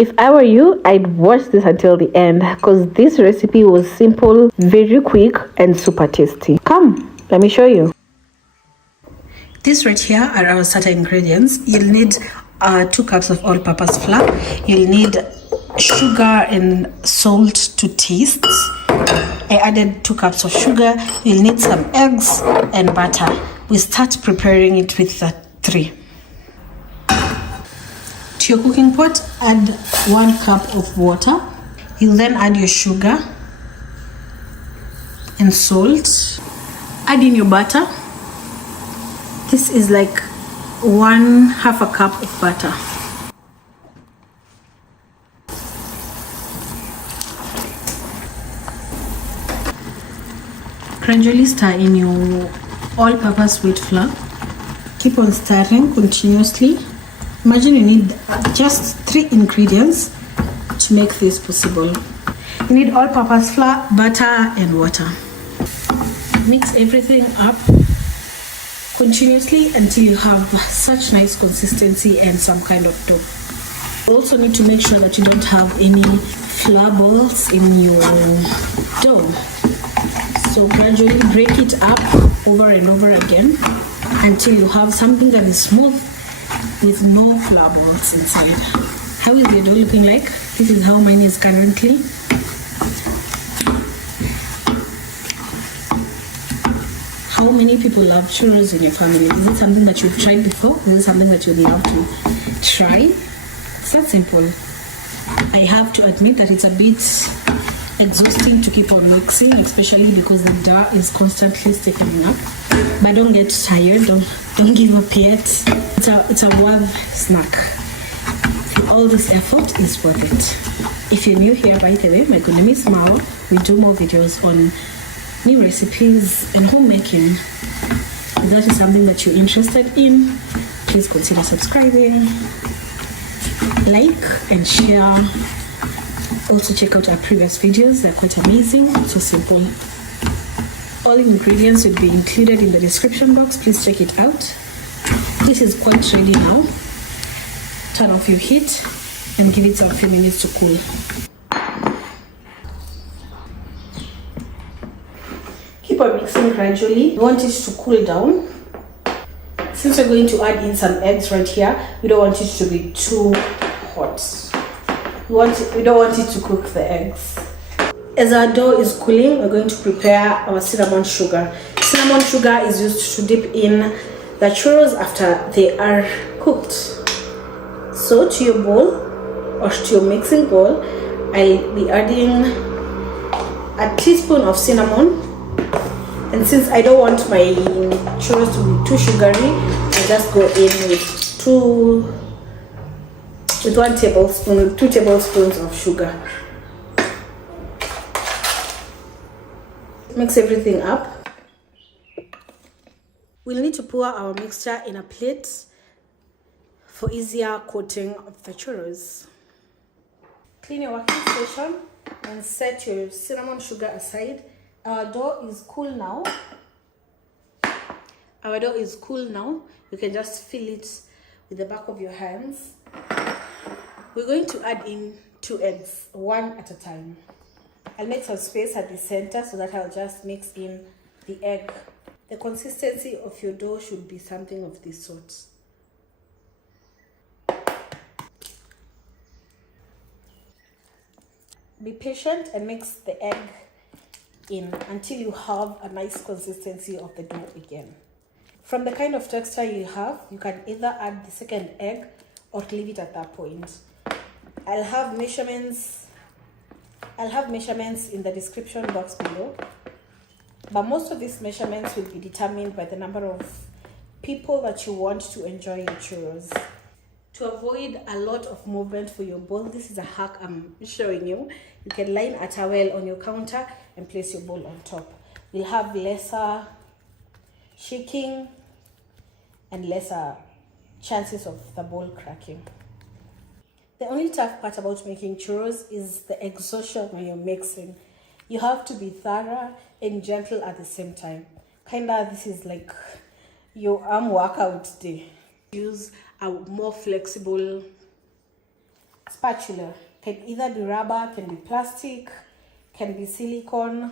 If I were you, I'd watch this until the end because this recipe was simple, very quick, and super tasty. Come, let me show you. This right here are our starter ingredients. You'll need 2 cups of all-purpose flour. You'll need sugar and salt to taste. I added 2 cups of sugar. You'll need some eggs and butter. We start preparing it with 3. To your cooking pot, add 1 cup of water. You'll then add your sugar and salt. Add in your butter. This is like half a cup of butter. Gradually stir in your all-purpose wheat flour. Keep on stirring continuously. Imagine you need just 3 ingredients to make this possible. You need all-purpose flour, butter, and water. Mix everything up continuously until you have such nice consistency and some kind of dough. You also need to make sure that you don't have any flour balls in your dough. So gradually break it up over and over again until you have something that is smooth with no flour balls inside. How is your dough looking like? This is how mine is currently. How many people love churros in your family? Is it something that you've tried before? Is it something that you'd love to try? It's that simple. I have to admit that it's a bit exhausting to keep on mixing, especially because the dough is constantly sticking up. But don't get tired. Don't give up yet. It's a worth snack. All this effort is worth it. If you're new here, by the way, my good name is Mao. We do more videos on new recipes and homemaking. If that is something that you're interested in, please consider subscribing, like and share. Also check out our previous videos, they're quite amazing, so simple. All ingredients will be included in the description box, please check it out. This is quite ready now. Turn off your heat and give it a few minutes to cool. Keep on mixing gradually. You want it to cool down. Since we're going to add in some eggs right here, we don't want it to be too hot. We don't want it to cook the eggs. As our dough is cooling, we're going to prepare our cinnamon sugar. Cinnamon sugar is used to dip in the churros after they are cooked. So to your bowl or to your mixing bowl, I'll be adding a teaspoon of cinnamon. And since I don't want my churros to be too sugary, I just go in with 2 tablespoons of sugar. Mix everything up. We'll need to pour our mixture in a plate for easier coating of the churros. Clean your working station and set your cinnamon sugar aside. Our dough is cool now. You can just fill it with the back of your hands. We're going to add in 2 eggs, 1 at a time. I'll make some space at the center so that I'll just mix in the egg. The consistency of your dough should be something of this sort. Be patient and mix the egg in until you have a nice consistency of the dough again. From the kind of texture you have, you can either add the second egg or leave it at that point. I'll have measurements in the description box below, but most of these measurements will be determined by the number of people that you want to enjoy your churros. To avoid a lot of movement for your bowl, this is a hack I'm showing you. You can line a towel on your counter and place your bowl on top. You'll have lesser shaking and lesser chances of the bowl cracking. The only tough part about making churros is the exhaustion when you're mixing. You have to be thorough and gentle at the same time. This is like your arm workout day. Use a more flexible spatula. Can either be rubber, can be plastic, can be silicone.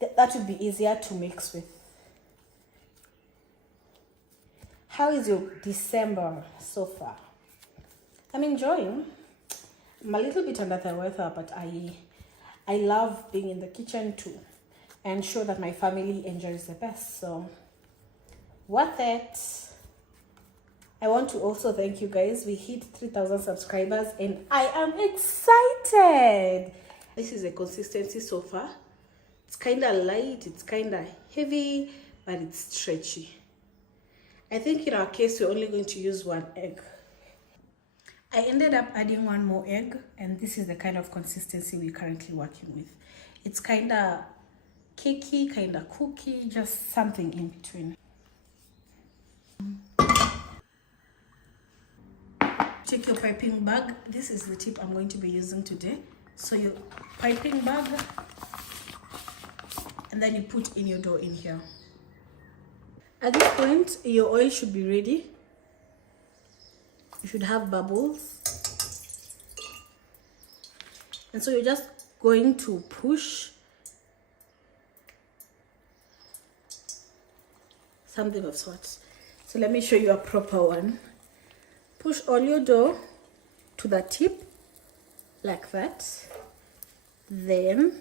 That would be easier to mix with. How is your December so far? I'm enjoying. I'm a little bit under the weather, but I love being in the kitchen to ensure that my family enjoys the best. So worth it. I want to also thank you guys. We hit 3,000 subscribers and I am excited. This is the consistency so far. It's kind of light, it's kind of heavy, but it's stretchy. I think in our case, we're only going to use 1 egg. I ended up adding 1 more egg, and this is the kind of consistency we're currently working with. It's kind of cakey, kind of cookie, just something in between. Check your piping bag. This is the tip I'm going to be using today. So your piping bag, and then you put in your dough in here. At this point, your oil should be ready. You should have bubbles. And so you're just going to push something of sorts. So let me show you a proper one. Push all your dough to the tip like that. Then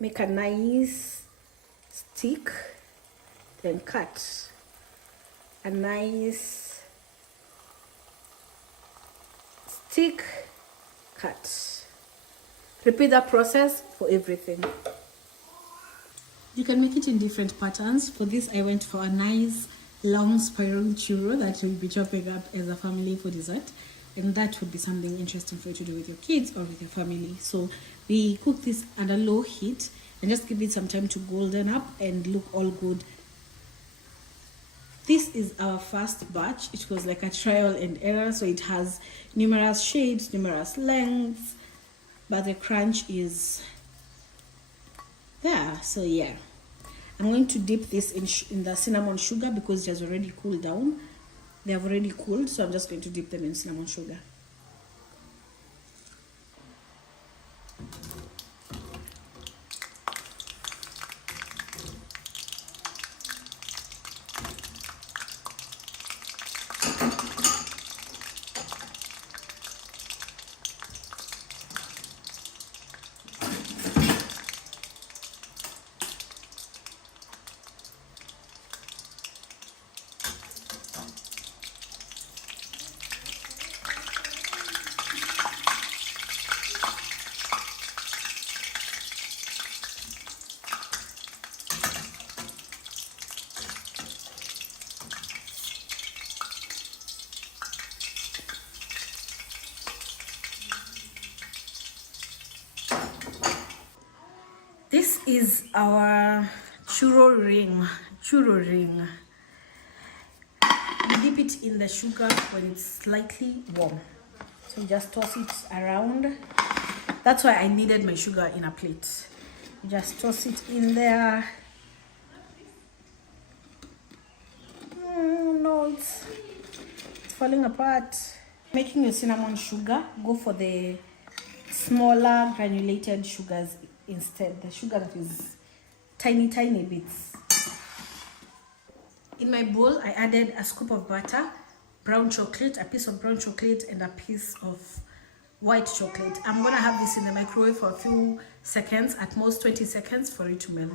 make a nice stick. Then cut a nice stick, cut. Repeat that process for everything. You can make it in different patterns. For this, I went for a nice long spiral churro that you'll be chopping up as a family for dessert, and that would be something interesting for you to do with your kids or with your family. So we cook this under low heat and just give it some time to golden up and look all good. This is our first batch. It was like a trial and error, so it has numerous shades, numerous lengths, but the crunch is there. So yeah, I'm going to dip this in the cinnamon sugar because it has already cooled down. They have already cooled, so I'm just going to dip them in cinnamon sugar. This is our churro ring. We dip it in the sugar when it's slightly warm. So you just toss it around. That's why I needed my sugar in a plate. You just toss it in there. No, it's falling apart. Making your cinnamon sugar, go for the smaller granulated sugars instead, the sugar that is tiny bits. In my bowl, I added a scoop of butter, brown chocolate, a piece of brown chocolate, and a piece of white chocolate. I'm gonna have this in the microwave for a few seconds, at most 20 seconds, for it to melt.